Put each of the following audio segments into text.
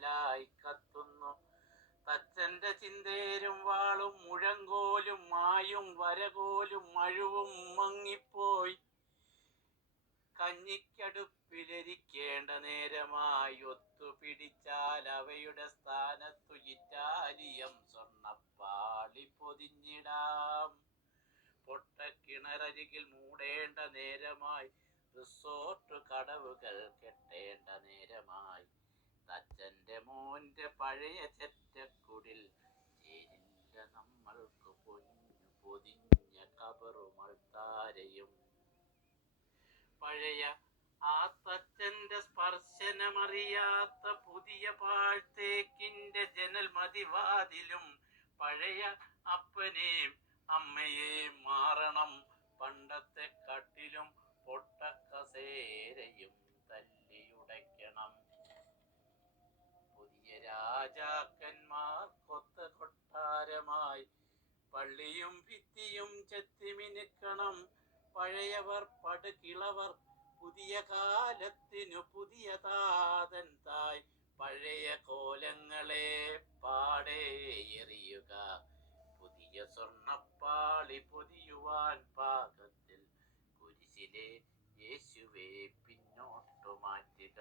തീച്ചൂളയായി കത്തുന്നു. തച്ചന്റെ ചിന്തേരും വാളും മുഴങ്കോലും മായും വരകോലും മഴുവും മങ്ങിപ്പോയി. കഞ്ഞിക്കടുപ്പിലിരിക്കേണ്ട നേരമായി ഒത്തുപിടിച്ചാൽ അവയുടെ സ്ഥാനത്തു ഇറ്റാലിയം സ്വർണ്ണപ്പാളി പൊതിഞ്ഞിടാം. പൊട്ടക്കിണറരികിൽ മൂടേണ്ട നേരമായി, റിസോർട്ട് കടവുകൾ കെട്ടേണ്ട നേരമായി. തച്ചന്റെ മോന്റെ പഴയ ചെറ്റക്കുടിൽ ചേരില്ല നമ്മൾക്ക് പൊന്നു പൊതിഞ്ഞ കബറുമൾത്താരയും. പഴയ ആ തച്ചന്റെ സ്പർശനമറിയാത്ത പുതിയ പാഴ്ത്തേക്കിന്റെ ജനൽ മതിവാതിലും പഴയ അപ്പനെയും അമ്മയെയും മാറണം. പണ്ടത്തെ കട്ടിലും പൊട്ടക്കസേരയും തല്ലിയുടയ്ക്കണം. പുതിയ രാജാക്കന്മാർ കൊത്ത കൊട്ടാരമായി പള്ളിയും ഭിത്തിയും ചെത്തിമിനുക്കണം. പഴയവർ പടുകിളവർ പുതിയ കാലത്തിനു പുതിയ താതൻ തായ്. പഴയ കോലങ്ങളെ പാടെ എറിയുക, പുതിയ സ്വർണ്ണപ്പാളി പൊതിയുവാൻ പാകത്തിൽ കുരിശിലെ യേശുവെ പിന്നോട്ടു മാറ്റുക.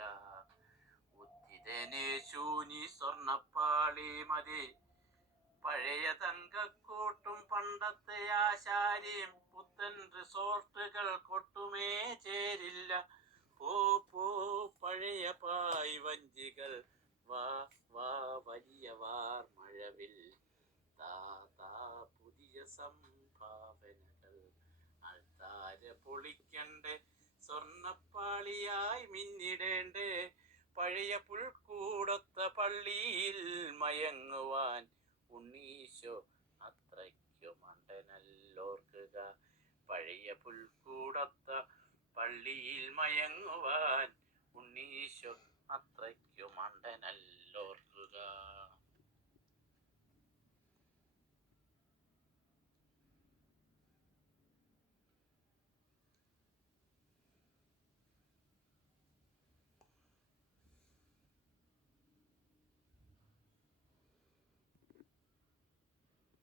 ഉദ്ധിതനേശൂനി സ്വർണ്ണപ്പാളി മതി. പഴയ തങ്കക്കൂട്ടും പണ്ടത്തെ ആശാരിയും പുത്തൻ റിസോർട്ടുകൾ കൊട്ടുമേ ചേരില്ല. പോ പോ പഴയ പായ് വഞ്ചികൾ, വാ വാ വലിയ വാർ മഴവിൽ. താ താ പുതിയ സംഭാവനകൾ. അൾത്താര പൊളിക്കണ്ടേ, സ്വർണ്ണപ്പാളിയായി മിന്നിടേണ്ടേ. പഴയ പുൽക്കൂടൊത്ത പള്ളിയിൽ മയങ്ങുവാൻ ഉണ്ണീശോ അത്രയ്ക്കു മണ്ടനല്ലോർക്കുക. പഴയ പുൽക്കൂടൊത്ത പള്ളിയിൽ മയങ്ങുവാൻ ഉണ്ണീശോ അത്രയ്ക്കു മണ്ടനല്ല.